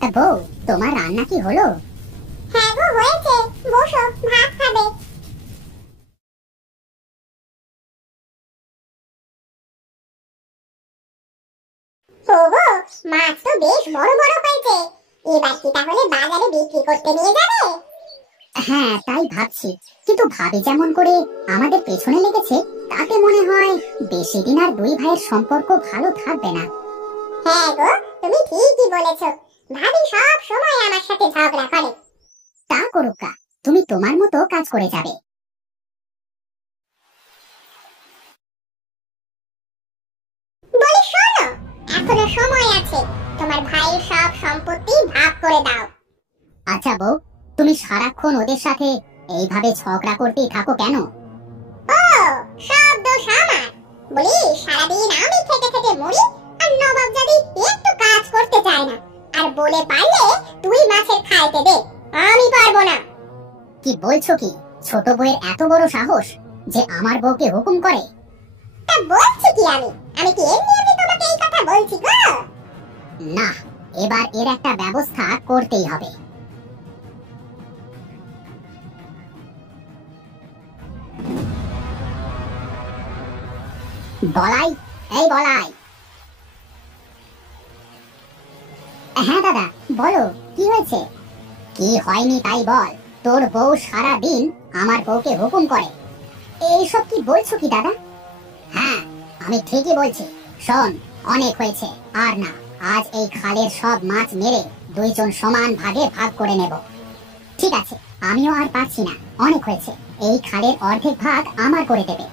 তা বউ, তোমার রান্না কি হলো? হ্যাঁ গো, হয়েছে। বসো, ভাত খাবে। ওগো, মাছ তো বেশ বড় বড় হয়েছে। এবার কি তাহলে বাজারে বিক্রি করতে নিয়ে যাবে? হ্যাঁ, তাই ভাবছি, কিন্তু ভাবি যেমন করে আমাদের পেছনে লেগেছে, তাতে মনে হয় বেশি দিন আর দুই ভাইয়ের সম্পর্ক ভালো থাকবে না। হ্যাঁ গো, তুমি ঠিকই বলেছো। ভাবি সব সময় আমার সাথে ঝগড়া করে। তা করুকা, তুমি তোমার মতো কাজ করে যাবে। বলি শোনো, এখনো সময় আছে। তোমার ভাইয়ের সব সম্পত্তি ভাগ করে দাও। আচ্ছা বউ, তুমি সারাক্ষণ ওদের সাথে এইভাবে ঝগড়া করতেই থাকো কেন? ও, সব দোষ আমার। বলি সারাদিন আমি খেটে খেটে মরি, আর নবাবজাদি একটু কাজ করতে চায় না। আর বলে পারলে তুই মাছের খাইতে দে, আমি পারবো না। কি বলছো কি? ছোট বউয়ের এত বড় সাহস যে আমার বউকে হুকুম করে? তা বলছি কি আমি কি এমনি এমনি তোমাকে এই কথা বলছি গো? না, এবার এর একটা ব্যবস্থা করতেই হবে। বলাই, এই বলাই। হ্যাঁ দাদা, বলো কি হয়েছে? কি হয়নি তাই বল। তোর বউ সারা দিন আমার বউকে হুকুম করে। এইসব কি বলছো কি দাদা? হ্যাঁ, আমি ঠিকই বলছি। শোন, অনেক হয়েছে, আর না। আজ এই খালের সব মাছ মেরে দুইজন সমান ভাগে ভাগ করে নেব। ঠিক আছে, আমিও আর পারছি না, অনেক হয়েছে। এই খালের অর্ধেক ভাগ আমার করে দেবে।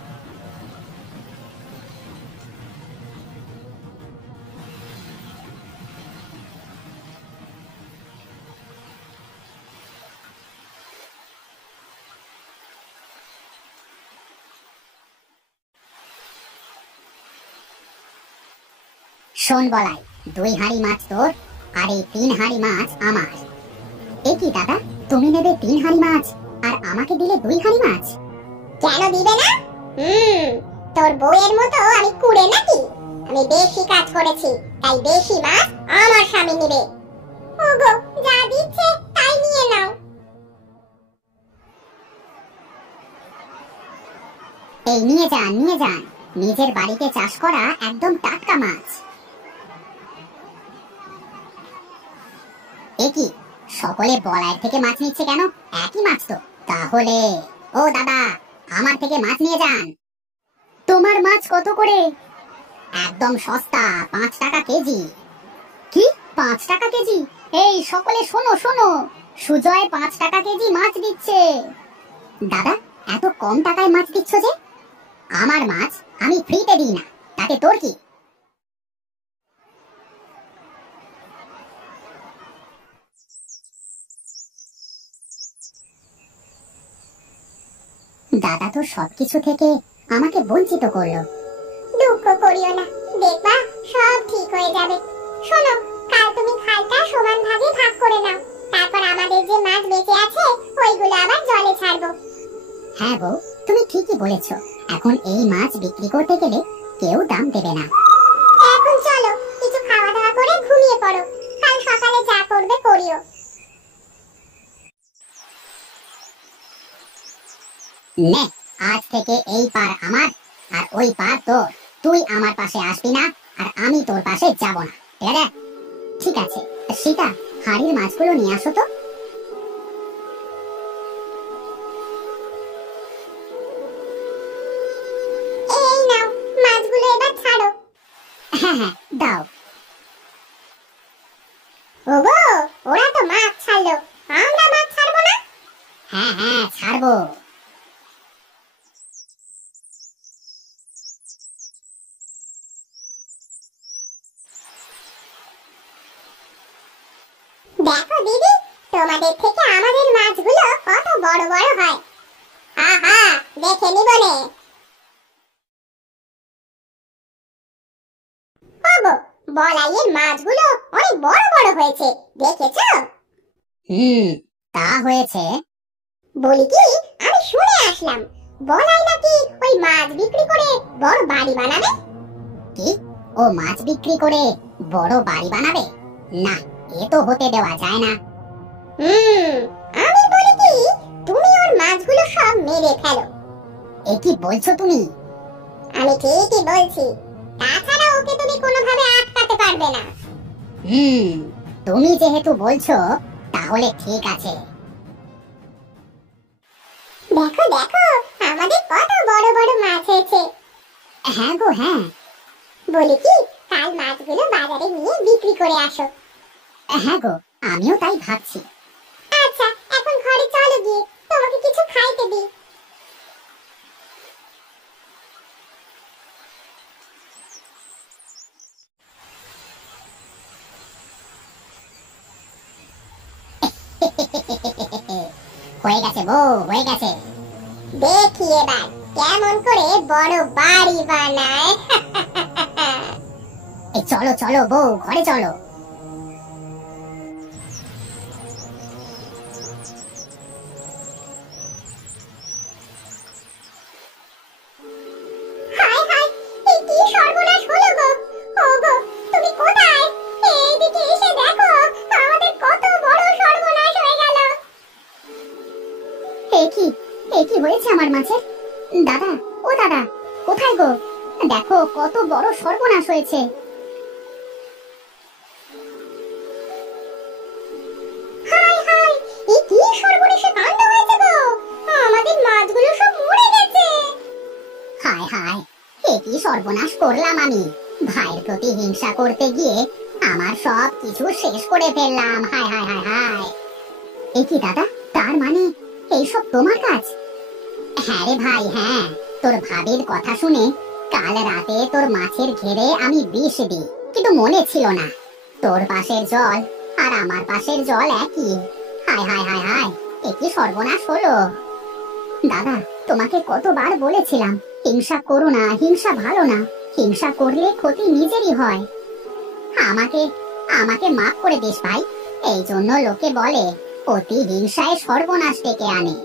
শোন বলাই, 2 হাঁড়ি মাছ তোর, আর এই 3 হাঁড়ি মাছ আমার। এ কি দাদা, তুমি নেবে 3 হাঁড়ি মাছ আর আমাকে দিলে 2 হাঁড়ি মাছ? কেন দিবে না? তোর বউয়ের মতো আমি কুড়ে নাকি? আমি বেশি কাজ করেছি, তাই বেশি মাছ আমার স্বামী নেবে। ওগো, যা দিচ্ছে তাই নিয়ে নাও। এই নিয়ে যান, নিয়ে যান। নিজের বাড়িতে চাষ করা একদম টাটকা মাছ। এ কি, সকলে বলাইয়ের থেকে মাছ নিচ্ছে কেন? একই মাছ তো। তাহলে ও দাদা, আমার থেকে মাছ নিয়ে যান। তোমার মাছ কত করে? একদম সস্তা, 5 টাকা কেজি। কি, 5 টাকা কেজি? এই সকলে শোনো শোনো, সুজয় 5 টাকা কেজি মাছ দিচ্ছে। দাদা, এত কম টাকায় মাছ দিচ্ছ যে? আমার মাছ আমি ফ্রিতে দিই না, তাতে তোর কি? দাদা তো সবকিছু থেকে আমাকে বঞ্চিত করলো। দুঃখ করিও না, দেখবা সব ঠিক হয়ে যাবে। শোনো, কাল তুমি খালটা সমান ভাগে ভাগ করে নাও। তারপর আমাদের যে মাছ বেঁচে আছে ওইগুলো আবার জলে ছাড়বো। হ্যাঁ বউ, তুমি ঠিকই বলেছ। এখন এই মাছ বিক্রি করতে গেলে কেউ দাম দেবে না। এখন চলো, কিছু খাওয়া দাওয়া করে ঘুমিয়ে পড়ো। কাল সকালে যা করবে করিও। নে, আজ থেকে এই পার আমার আর ওই পার তোর। তুই আমার পাশে আসবি না আর আমি তোর পাশে যাব না। ঠিক আছে, সীতা, হাড়ির মাছগুলো নিয়ে আসো তো। এই নাও, মাছগুলো এবার ছাড়ো। হ্যাঁ হ্যাঁ, দাও। ওগো, ওরা তো মাছ ছাড়লো, আমরা মাছ ছাড়বো না? হ্যাঁ হ্যাঁ, ছাড়বো। দেখো দিদি, তোমাদের থেকে আমাদের মাছগুলো কত বড় বড় হয়। আহা, দেখে নিবনে। ওগো, বলাইয়ের মাছগুলো অনেক বড় বড় হয়েছে, দেখেছো? তা হয়েছে। বলি কি, আমি শুনে আসলাম বলাই নাকি ওই মাছ বিক্রি করে বড় বাড়ি বানাবে। কি, ও মাছ বিক্রি করে বড় বাড়ি বানাবে? না, এ তো হতে দেওয়া যায় না। আমি বলি কি, তুমি ওর মাছগুলো সব মেরে ফেলো। এ কি বলছো তুমি? আমি ঠিকই বলছি, তাছাড়া ওকে তুমি কোনোভাবে আটকাতে পারবে না। তুমি যেহেতু বলছো তাহলে ঠিক আছে। দেখো দেখো, আমাদের কত বড় বড় মাছ হয়েছে। হ্যাঁ গো হ্যাঁ। বলি কি, কাল মাছগুলো বাজারে নিয়ে বিক্রি করে আসো। হ্যাঁ গো, আমিও তাই ভাবছি। আচ্ছা, এখন ঘরে চলো, গিয়ে তোমাকে কিছু খাইতে দিই। হয়ে গেছে বউ, হয়ে গেছে। দেখি এবার কেমন করে বড় বাড়ি বানায়। চলো চলো বউ, ঘরে চলো। হায় হায়, এই কি সর্বনাশ হলো গো। ওগো, তুমি কোথায়? এইদিকে এসে দেখো, আমাদের কত বড় সর্বনাশ হয়ে গেল। এ কি হয়েছে আমার মাছের? দাদা, ও দাদা, কোথায় গো? দেখো কত বড় সর্বনাশ হয়েছে। হায় হায়, এই কি সর্বনাশে কাণ্ড হয়েছে গো। আমাদের মাছগুলো সব মরে গেছে। হায় হায়, এ কি সর্বনাশ করলাম আমি। ভাইয়ের প্রতি হিংসা করতে গিয়ে আমার সব কিছু শেষ করে ফেললাম। হায় হায় হায় হায়। এ কি দাদা, তার মানে এইসব তোমার কাজ? হ্যাঁ রে ভাই, হ্যাঁ। তোর ভাবির কথা শুনে কাল রাতে তোর মাছের ঘেরে আমি বিষ দিই, কিন্তু মনে ছিল না তোর পাশের জল আর আমার পাশের জল একই। হায় হায় হায় হায়, এ কি সর্বনাশ হলো। দাদা, তোমাকে কতবার বলেছিলাম হিংসা করো না, হিংসা ভালো না, হিংসা করলে ক্ষতি নিজেরই হয়। আমাকে আমাকে মাফ করে দিস ভাই। এই জন্য লোকে বলে অতি হিংসায় সর্বনাশ ডেকে আনে।